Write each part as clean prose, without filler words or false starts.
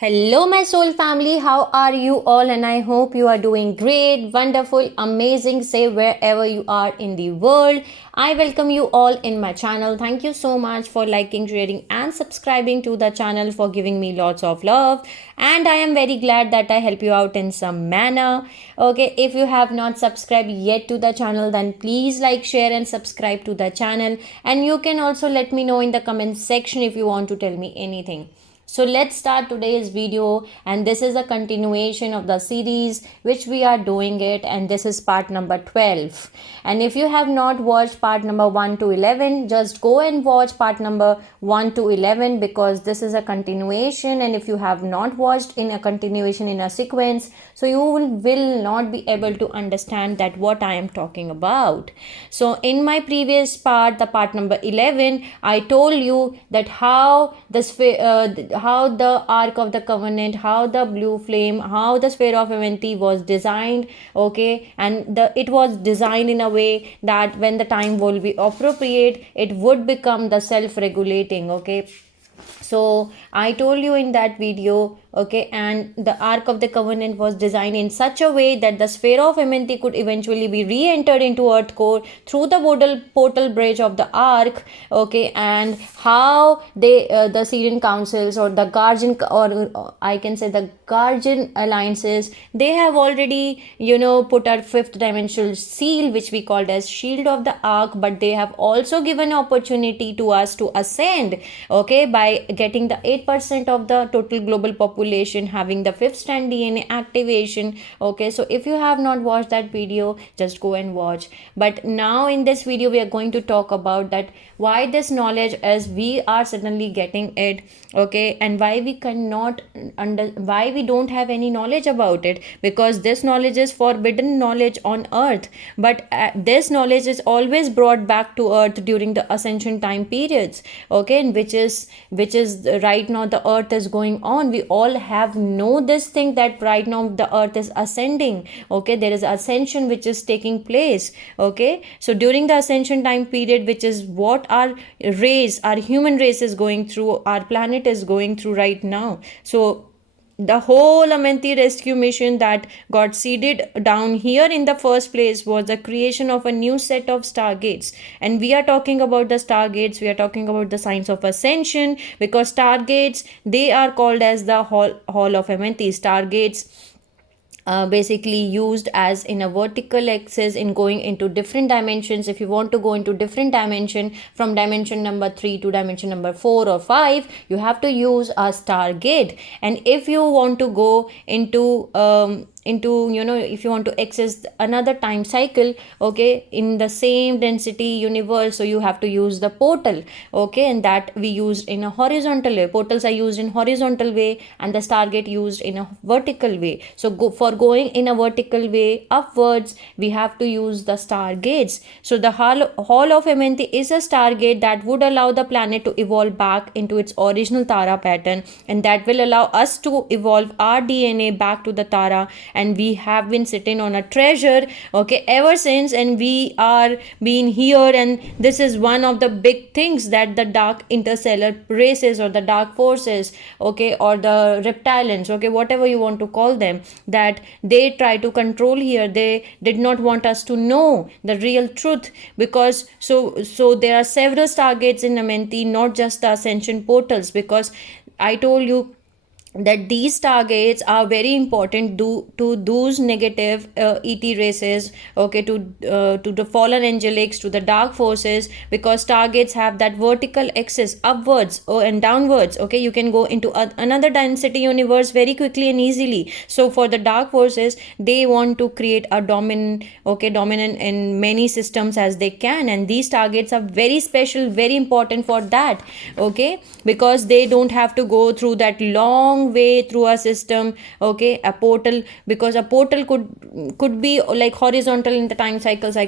Hello, my soul family. How are you all? And I hope you are doing great, wonderful, amazing. Say wherever you are in the world. I welcome you all in my channel. Thank you so much for liking, sharing, and subscribing to the channel, for giving me lots of love. And I am very glad that I help you out in some manner. Okay, if you have not subscribed yet to the channel, then please like, share, and subscribe to the channel. And you can also let me know in the comment section if you want to tell me anything. So let's start today's video, and this is a continuation of the series which we are doing it, and this is part number 12. And if you have not watched part number 1 to 11, just go and watch part number 1 to 11 because this is a continuation, and if you have not watched in a continuation in a sequence, so you will not be able to understand that what I am talking about. So in my previous part, the part number 11, I told you that how the Ark of the Covenant, how the blue flame, how the sphere of Amenti was designed, okay, and it was designed in a way that when the time will be appropriate, it would become the self-regulating, okay. So I told you in that video, okay, and the Ark of the Covenant was designed in such a way that the sphere of Amenti could eventually be re-entered into Earth core through the portal bridge of the Ark, okay, and how the Syrian councils or the Guardian, or I can say the Guardian alliances, they have already put our fifth dimensional seal, which we called as shield of the Ark, but they have also given opportunity to us to ascend, okay, by getting the 8% of the total global population having the fifth strand DNA activation, okay. So if you have not watched that video, just go and watch. But now in this video we are going to talk about that why this knowledge as we are suddenly getting it, okay, and why we cannot why we don't have any knowledge about it, because this knowledge is forbidden knowledge on Earth, but this knowledge is always brought back to Earth during the ascension time periods, okay, and which is right now the Earth is going on. We all have know this thing that right now the Earth is ascending, okay, there is ascension which is taking place, okay. So during the ascension time period, which is what our human race is going through, our planet is going through right now. So the whole Amenti rescue mission that got seeded down here in the first place was the creation of a new set of Stargates. And we are talking about the Stargates, we are talking about the signs of Ascension, because Stargates, they are called as the Hall of Amenti. Stargates basically used as in a vertical axis in going into different dimensions. If you want to go into different dimension, from dimension number 3 to dimension number 4 or 5, you have to use a Stargate. And if you want to go into if you want to access another time cycle, okay, in the same density universe, so you have to use the portal, okay, and that we used in a horizontal way. Portals are used in horizontal way and the Stargate used in a vertical way. So for going in a vertical way upwards, we have to use the Stargates. So the Hall of Amenti is a Stargate that would allow the planet to evolve back into its original Tara pattern, and that will allow us to evolve our DNA back to the Tara. And we have been sitting on a treasure, okay, ever since, and we are being here. And this is one of the big things that the dark interstellar races or the dark forces, okay, or the reptilians, okay, whatever you want to call them, that they try to control here. They did not want us to know the real truth, because so there are several Stargates in Amenti, not just the ascension portals, because I told you that these Stargates are very important to those negative ET races, okay, to the fallen angelics, to the dark forces, because Stargates have that vertical axis upwards and downwards, okay. You can go into another density universe very quickly and easily. So for the dark forces, they want to create a dominant in many systems as they can, and these Stargates are very special, very important for that, okay, because they don't have to go through that long way through a system, okay, a portal, because a portal could be like horizontal in the time cycles. I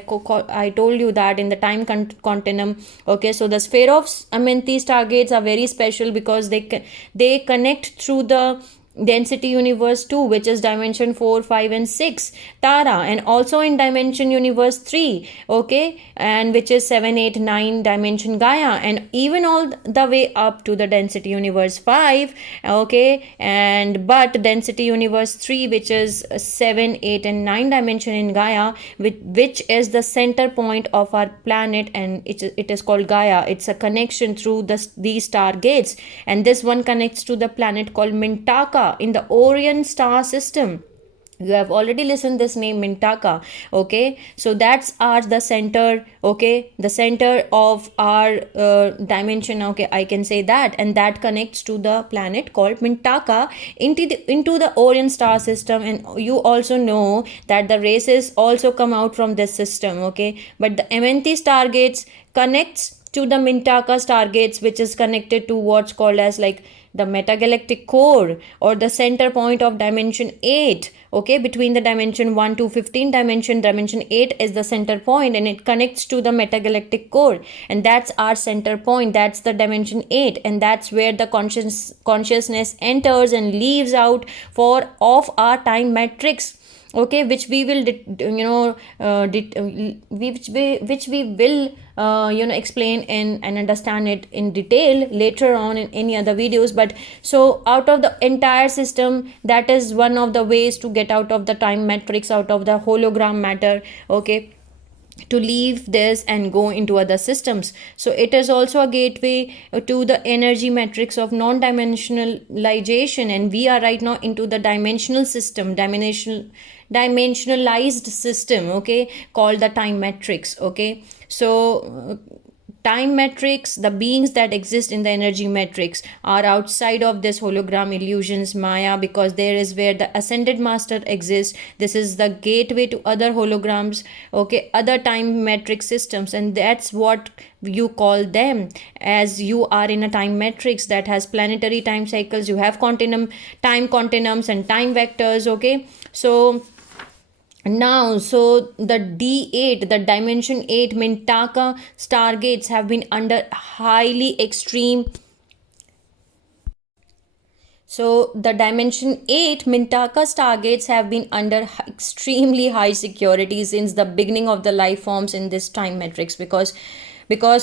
told you that in the time continuum, okay. So the sphere of Amenti Stargates are very special because they connect through the density universe 2, which is dimension 4, 5 and 6, Tara, and also in dimension universe 3, okay, and which is 7, 8, 9 dimension Gaia, and even all the way up to the density universe 5, okay, and but density universe 3, which is 7, 8 and 9 dimension in Gaia, which is the center point of our planet, and it is called Gaia. It's a connection through these stargates, and this one connects to the planet called Mintaka in the Orion star system. You have already listened this name, Mintaka, okay, so that's the center, okay, the center of our dimension, okay, I can say that, and that connects to the planet called Mintaka into the Orion star system. And you also know that the races also come out from this system, okay, but the Amenti stargates connects to the Mintaka stargates, which is connected to what's called as like the metagalactic core, or the center point of dimension 8, okay, between the dimension 1 to 15 dimension 8 is the center point, and it connects to the metagalactic core, and that's our center point, that's the dimension 8, and that's where the consciousness enters and leaves out of our time matrix, okay, which we will which we will explain and understand it in detail later on in any other videos. But so out of the entire system, that is one of the ways to get out of the time matrix, out of the hologram matter, okay, to leave this and go into other systems. So it is also a gateway to the energy matrix of non-dimensionalization, and we are right now into the dimensional system, dimensionalized system, okay, called the time matrix, okay. So time matrix, the beings that exist in the energy matrix are outside of this hologram illusions Maya, because there is where the ascended master exists. This is the gateway to other holograms, okay, other time matrix systems, and that's what you call them, as you are in a time matrix that has planetary time cycles. You have time continuums and time vectors, okay. So now, so the D8, the dimension 8 Mintaka stargates have been under highly extreme. So the dimension 8 Mintaka stargates have been under extremely high security since the beginning of the life forms in this time matrix, because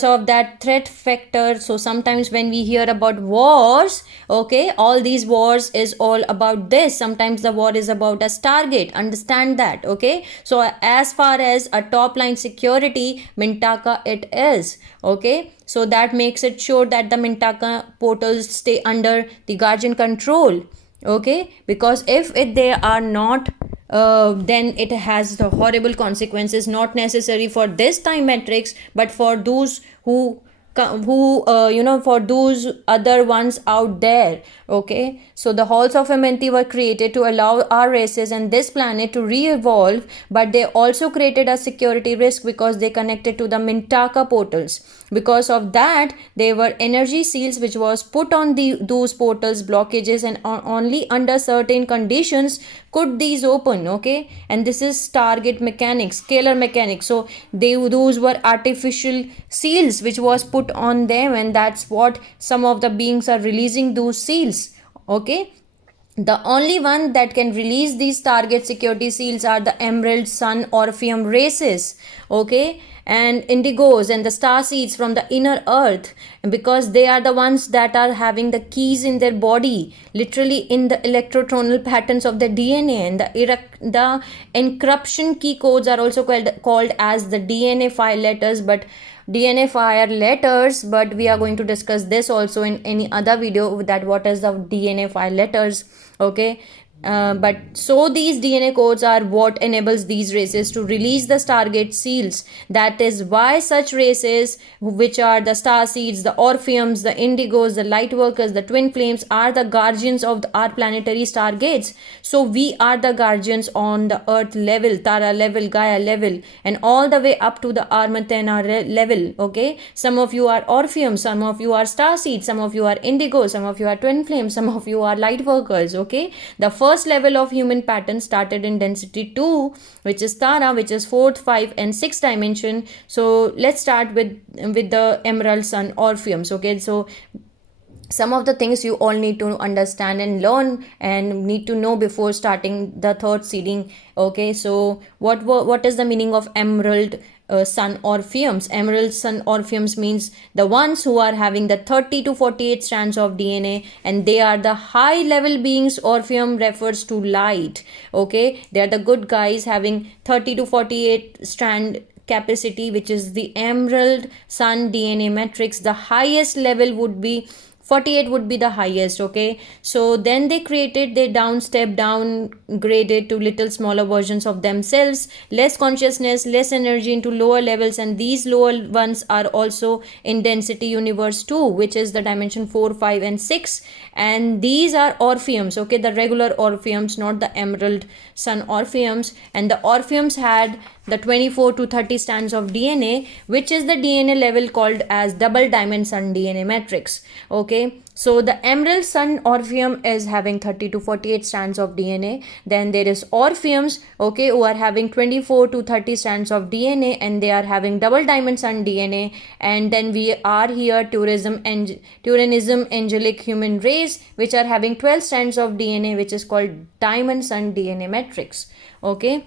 of that threat factor. So sometimes when we hear about wars, okay, all these wars is all about this. Sometimes the war is about a stargate, understand that, okay. So as far as a top line security, Mintaka it is, okay. So that makes it sure that the Mintaka portals stay under the guardian control, okay, because if they are not, then it has the horrible consequences, not necessary for this time matrix, but for those who for those other ones out there, okay. So the halls of Amenti were created to allow our races and this planet to re-evolve, but they also created a security risk because they connected to the Mintaka portals. Because of that, there were energy seals which was put on those portals, blockages, and only under certain conditions could these open, okay. And this is Stargate mechanics, scalar mechanics. So those were artificial seals which was put on them, and that's what some of the beings are releasing those seals, okay. The only one that can release these Stargate security seals are the Emerald Sun Oraphium races, okay, and Indigos and the Starseeds from the inner earth, because they are the ones that are having the keys in their body, literally in the electrotonal patterns of the DNA, and the encryption key codes are also called as the DNA file letters, but we are going to discuss this also in any other video, that what is the DNA file letters, okay. But so these DNA codes are what enables these races to release the Stargate seals. That is why such races, which are the Starseeds, the Oraphims, the Indigos, the Lightworkers, the Twin Flames, are the guardians of our planetary Stargates. So we are the guardians on the Earth level, Tara level, Gaia level, and all the way up to the Armatena level, okay. Some of you are Oraphims, some of you are Starseeds, some of you are Indigo, some of you are Twin Flames, some of you are Lightworkers, okay. The first level of human pattern started in density 2, which is Tara, which is 4th, 5 and 6 dimension. So let's start with the Emerald Sun Orpheums, okay. So some of the things you all need to understand and learn and need to know before starting the third seeding. Okay, so what is the meaning of emerald sun Oraphims? Emerald sun Oraphims means the ones who are having the 30 to 48 strands of DNA, and they are the high level beings. Oraphium refers to light. Okay, they are the good guys having 30 to 48 strand capacity, which is the emerald sun DNA matrix. The highest level would be 48, would be the highest. Okay, so then they created, they downgraded to little smaller versions of themselves, less consciousness, less energy, into lower levels, and these lower ones are also in density universe 2, which is the dimension 4, 5 and 6, and these are Oraphims. Okay, the regular Oraphims, not the emerald sun Oraphims. And the Oraphims had the 24 to 30 strands of DNA, which is the DNA level called as double diamond sun DNA matrix. Okay, so the emerald sun Oraphium is having 30 to 48 strands of DNA. Then there is Oraphims, okay, who are having 24 to 30 strands of DNA, and they are having double diamond sun DNA. And then we are here Turaneusiam angelic human race, which are having 12 strands of DNA, which is called diamond sun DNA matrix. Okay,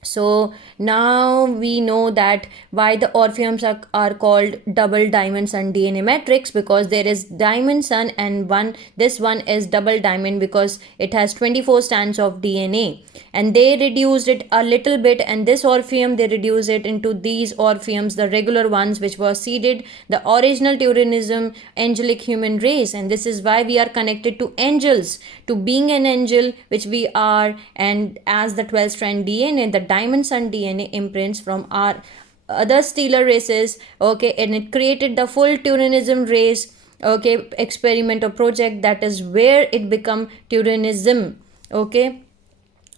so now we know that why the Oraphims are called double diamond sun DNA matrix, because there is diamond sun, and this one is double diamond because it has 24 strands of DNA, and they reduced it a little bit, and this Oraphium they reduced it into these Oraphims, the regular ones, which were seeded the original Turaneusiam angelic human race. And this is why we are connected to angels, to being an angel, which we are. And as the 12 strand DNA, the diamond sun DNA imprints from our other stellar races. Okay, and it created the full Turaneusiam race, okay, experiment or project. That is where it become Turaneusiam. Okay,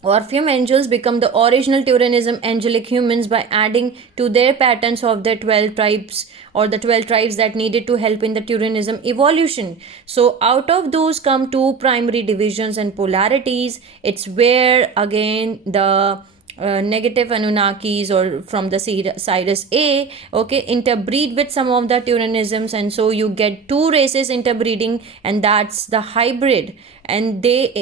Oraphium angels become the original Turaneusiam angelic humans by adding to their patterns of their 12 tribes, or the 12 tribes that needed to help in the Turaneusiam evolution. So out of those come two primary divisions and polarities. It's where again the negative Anunnakis, or from the Sirius A, okay, interbreed with some of the Turaneusians, and so you get two races interbreeding, and that's the hybrid, and they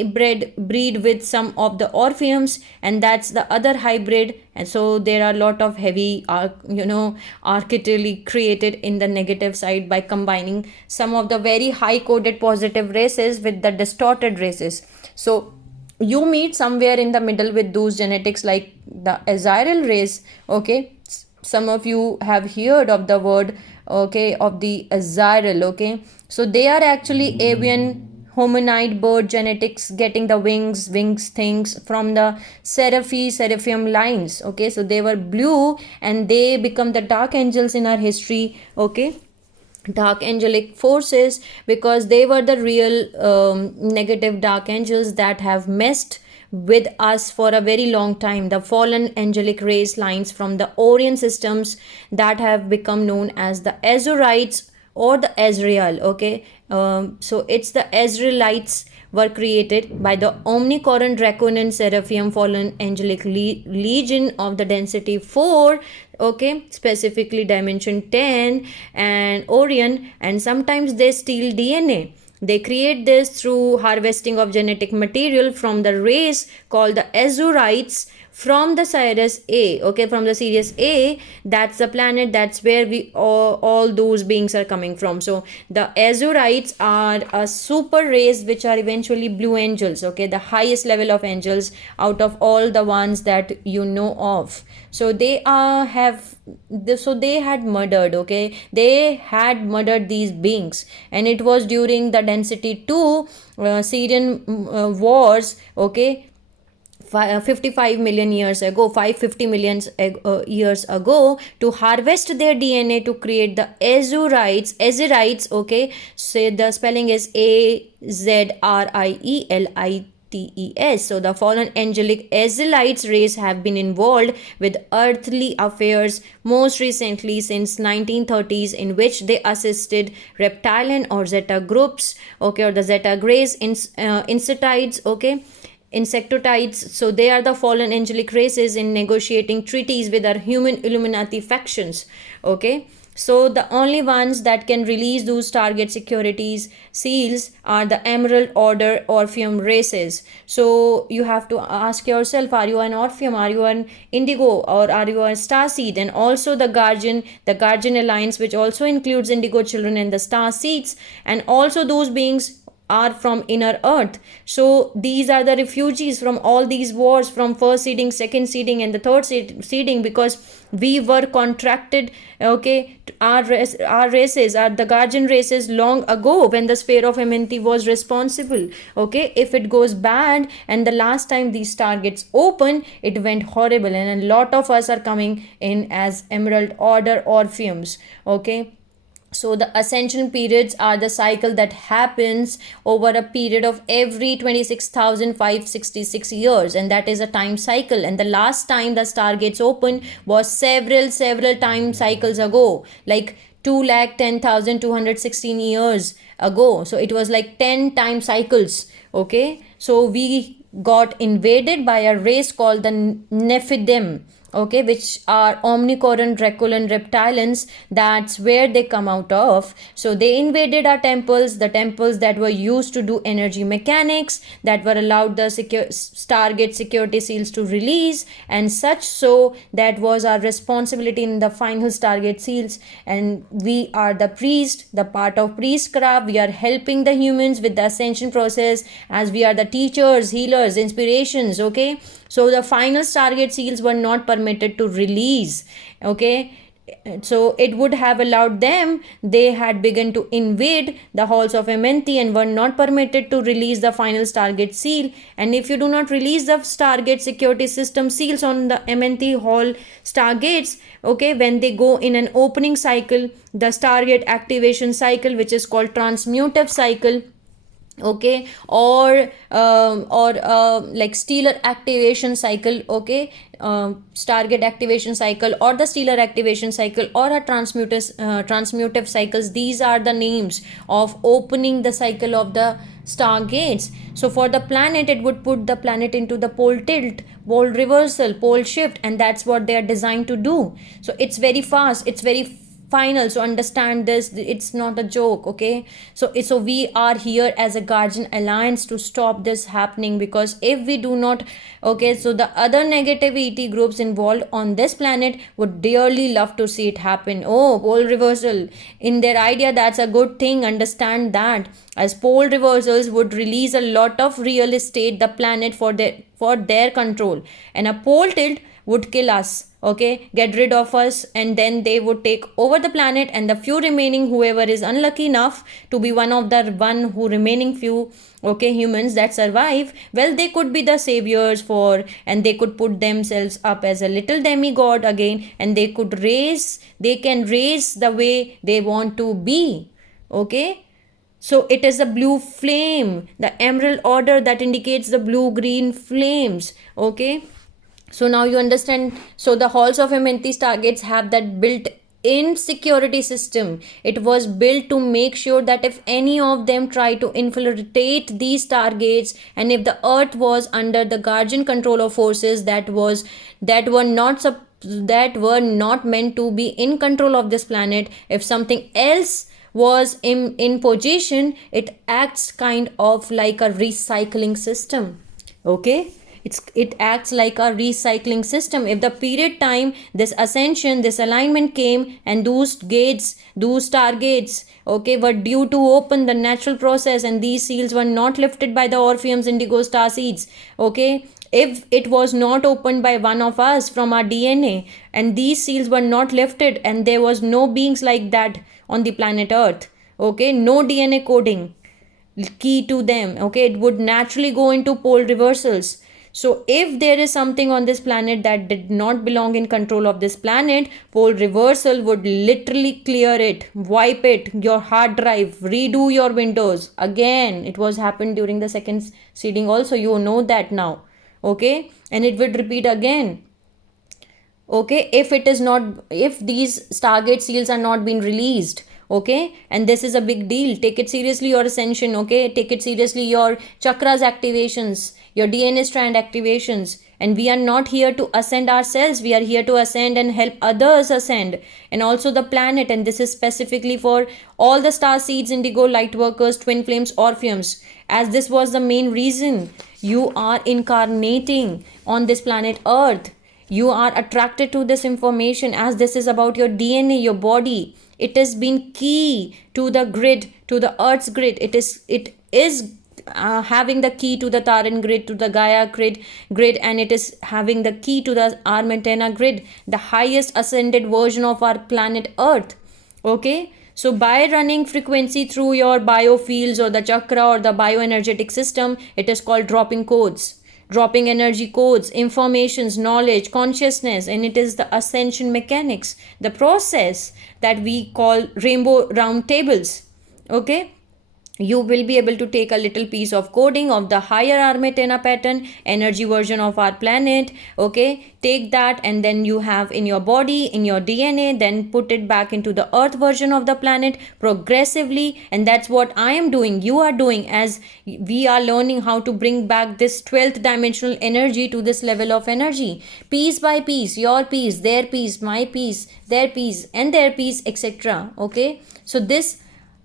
breed with some of the Oraphims, and that's the other hybrid. And so there are a lot of heavy archetypally created in the negative side by combining some of the very high coded positive races with the distorted races. So you meet somewhere in the middle with those genetics, like the Azriel race. Okay, some of you have heard of the word, okay, of the Azriel. Okay, so they are actually avian hominid bird genetics, getting the wings things from the seraphim lines. Okay, so they were blue, and they become the dark angels in our history. Okay, dark angelic forces, because they were the real negative dark angels that have messed with us for a very long time. The fallen angelic race lines from the Orion systems that have become known as the Azrielites or the Azriel. Okay, so it's the Azrielites were created by the Omicron draconian seraphim fallen angelic legion of the density 4, okay, specifically dimension 10 and Orion. And sometimes they steal DNA. They create this through harvesting of genetic material from the race called the Azrielites from the Sirius A. Okay, from the Sirius A, that's the planet, that's where we all those beings are coming from. So the Azrielites are a super race which are eventually blue angels. Okay, the highest level of angels out of all the ones that you know of. So they had murdered, okay, they had murdered these beings, and it was during the density 2 Syrian wars. Okay, 55 million years ago, 550 million years ago, to harvest their DNA to create the Azrielites. Okay, so the spelling is Azrielites. So the fallen angelic Azrielites race have been involved with earthly affairs most recently since 1930s, in which they assisted reptilian or Zeta groups, okay, or the Zeta Greys, Insectoids, okay, Insectoids. So they are the fallen angelic races in negotiating treaties with our human Illuminati factions. Okay, So the only ones that can release those Stargate securities seals are the Emerald Order Orphium races. So you have to ask yourself, are you an Orphium, are you an Indigo, or are you a Starseed? And also the Guardian Alliance, which also includes Indigo children and the Starseeds, and also those beings are from inner earth. So these are the refugees from all these wars, from first seeding, second seeding, and the third seeding, because we were contracted, okay, our races are the guardian races long ago, when the sphere of Amenti was responsible. Okay, if it goes bad, and the last time these targets open, it went horrible, and a lot of us are coming in as Emerald Order Orphims. Okay, so the ascension periods are the cycle that happens over a period of every 26,566 years, and that is a time cycle. And the last time the stargates opened was several time cycles ago, like 2,10,216 years ago. So it was like 10 time cycles. Okay, so we got invaded by a race called the Nephedem, okay, which are Omicron Draculan reptilians. That's where they come out of. So they invaded our temples, the temples that were used to do energy mechanics, that were allowed the Stargate security seals to release, and such. So that was our responsibility in the final Stargate seals. And we are the priest, the part of priestcraft. We are helping the humans with the ascension process, as we are the teachers, healers, inspirations. Okay, so the final Stargate seals were not permitted to release. Okay, so it would have allowed them. They had begun to invade the halls of Amenti and were not permitted to release the final Stargate seal. And if you do not release the Stargate security system seals on the Amenti hall Stargates, okay, when they go in an opening cycle, the Stargate activation cycle, which is called transmutative cycle, okay, or like stellar activation cycle, okay, Stargate activation cycle, or the stellar activation cycle, or a transmutive cycles. These are the names of opening the cycle of the stargates. So for the planet, it would put the planet into the pole tilt, pole reversal, pole shift, and that's what they are designed to do. So it's very fast, it's very final. So understand this, it's not a joke. Okay, so we are here as a guardian alliance to stop this happening, because if we do not, okay, so the other negativity groups involved on this planet would dearly love to see it happen. Oh, pole reversal, in their idea, that's a good thing. Understand that, as pole reversals would release a lot of real estate, the planet, for their control, and a pole tilt would kill us, okay, get rid of us, and then they would take over the planet, and the few remaining, whoever is unlucky enough to be one of the remaining few, okay, humans that survive, well, they could be the saviors for, and they could put themselves up as a little demigod again, and they can raise the way they want to be. Okay, so it is the blue flame, the emerald order, that indicates the blue green flames. Okay, so now you understand. So the halls of Amenti stargates have that built-in security system. It was built to make sure that if any of them try to infiltrate these stargates, and if the earth was under the guardian control of forces that were not meant to be in control of this planet, if something else was in position, it acts kind of like a recycling system. Okay, it acts like a recycling system. If the period time this ascension, this alignment came, and those stargates, okay, were due to open the natural process, and these seals were not lifted by the Oraphims, Indigo, Starseeds, okay, if it was not opened by one of us from our DNA, and these seals were not lifted, and there was no beings like that on the planet Earth, okay, no DNA coding key to them, okay, it would naturally go into pole reversals. So if there is something on this planet that did not belong in control of this planet, pole reversal would literally clear it, wipe it, your hard drive, redo your Windows again. It was happened during the second seeding also, you know that now. Okay, and it would repeat again. Okay, if these Stargate seals are not being released. Okay, and this is a big deal. Take it seriously, your ascension. Okay, take it seriously, your chakras activations, your DNA strand activations. And we are not here to ascend ourselves, we are here to ascend and help others ascend, and also the planet. And this is specifically for all the star seeds, indigo, light workers, twin flames, orpheums, as this was the main reason you are incarnating on this planet Earth. You are attracted to this information, as this is about your DNA, your body. It has been key to the grid, to the Earth's grid. It is having the key to the Taran grid, to the Gaia grid, and it is having the key to the Armatena grid, the highest ascended version of our planet Earth. Okay, so by running frequency through your biofields or the chakra or the bioenergetic system, it is called dropping codes, dropping energy codes, informations, knowledge, consciousness. And it is the ascension mechanics, the process that we call rainbow round tables. Okay, you will be able to take a little piece of coding of the higher Armatena pattern, energy version of our planet. Okay, take that, and then you have in your body, in your DNA, then put it back into the earth version of the planet progressively. And that's what I am doing, you are doing, as we are learning how to bring back this 12th dimensional energy to this level of energy, piece by piece, your piece, their piece, my piece, their piece, and their piece, etc. Okay, so this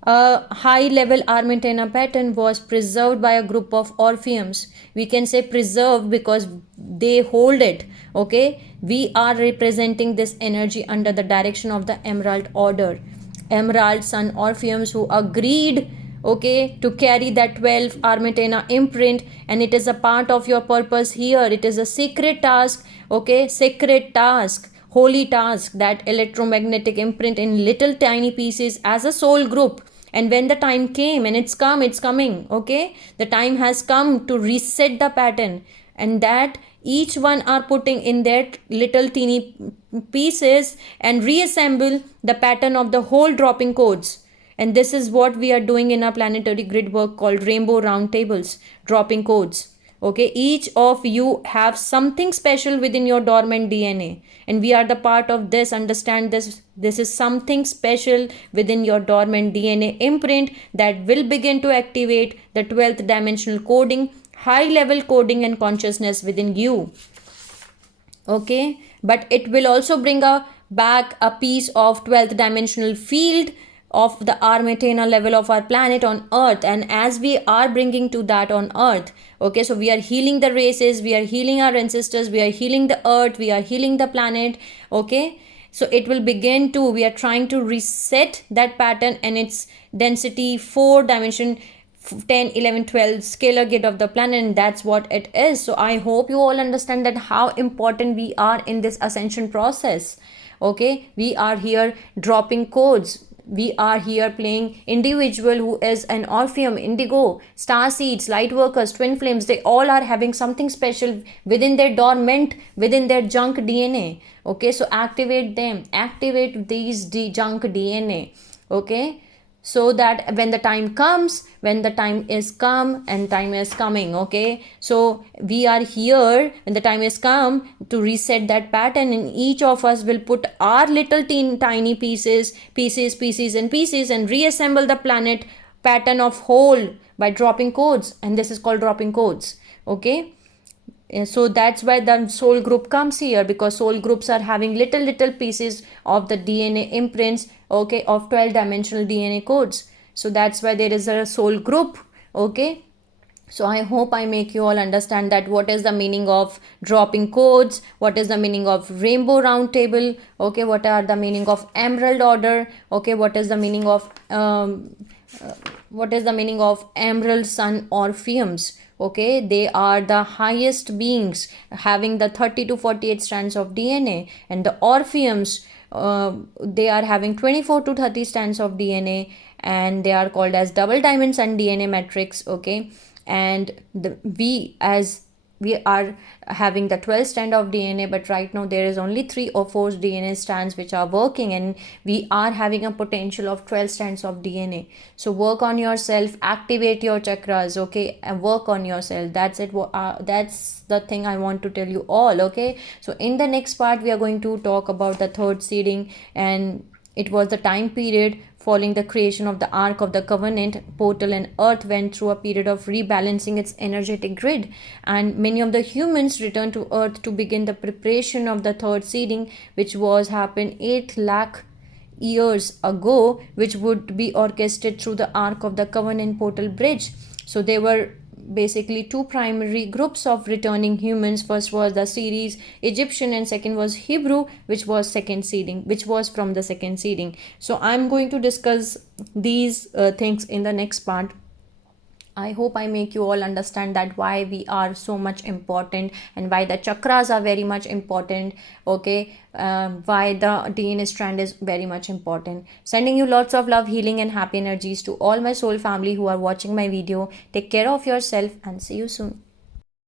high level Armatena pattern was preserved by a group of Oraphims. We can say preserved because they hold it. Okay, we are representing this energy under the direction of the Emerald Order, Emerald Sun Oraphims, who agreed, okay, to carry that 12 Armatena imprint. And it is a part of your purpose here. It is a secret task. Okay, sacred task, holy task, that electromagnetic imprint in little tiny pieces as a soul group. And when the time came, and it's coming, okay, the time has come to reset the pattern, and that each one are putting in their little teeny pieces and reassemble the pattern of the whole dropping codes. And this is what we are doing in our planetary grid work called rainbow round tables, dropping codes. Okay, each of you have something special within your dormant DNA, and we are the part of this. Understand this, this is something special within your dormant DNA imprint that will begin to activate the 12th dimensional coding, high level coding and consciousness within you. Okay, but it will also bring back a piece of 12th dimensional field of the Armatena level of our planet on Earth. And as we are bringing to that on Earth, okay, so we are healing the races, we are healing our ancestors, we are healing the Earth, we are healing the planet. Okay, so it will begin to, we are trying to reset that pattern and its density 4 dimension 10, 11, 12 scalar grid of the planet, and that's what it is. So I hope you all understand that how important we are in this ascension process. Okay, we are here dropping codes, we are here playing individual who is an Orpheum, Indigo, Starseeds, light workers, twin flames. They all are having something special within their dormant, within their junk DNA. Okay, so activate them, activate these junk DNA. Okay, so that when the time comes, when the time is come, and time is coming. Okay, so we are here when the time is come to reset that pattern, and each of us will put our little tiny pieces and reassemble the planet pattern of whole by dropping codes, and this is called dropping codes. Okay, so that's why the soul group comes here, because soul groups are having little pieces of the DNA imprints, okay, of 12 dimensional DNA codes. So that's why there is a soul group. Okay, so I hope I make you all understand that what is the meaning of dropping codes, what is the meaning of rainbow round table, okay, what are the meaning of emerald order, okay, what is the meaning of emerald sun orpheums. Okay, they are the highest beings having the 30 to 48 strands of DNA, and the Oraphims, they are having 24 to 30 strands of DNA, and they are called as double diamond sun DNA matrix. Okay, and we are having the 12 strand of DNA, but right now there is only 3 or 4 DNA strands which are working, and we are having a potential of 12 strands of DNA. So work on yourself, activate your chakras, okay, and work on yourself. That's it. That's the thing I want to tell you all. Okay, so in the next part we are going to talk about the third seeding, and it was the time period Following the creation of the Ark of the Covenant portal, and Earth went through a period of rebalancing its energetic grid, and many of the humans returned to Earth to begin the preparation of the third seeding, which was happened 8 lakh years ago, which would be orchestrated through the Ark of the Covenant portal bridge. So there were basically two primary groups of returning humans. First was the series Egyptian, and second was Hebrew, which was from the second seeding. So I'm going to discuss these things in the next part. I hope I make you all understand that why we are so much important, and why the chakras are very much important. Okay, why the DNA strand is very much important. Sending you lots of love, healing, and happy energies to all my soul family who are watching my video. Take care of yourself and see you soon.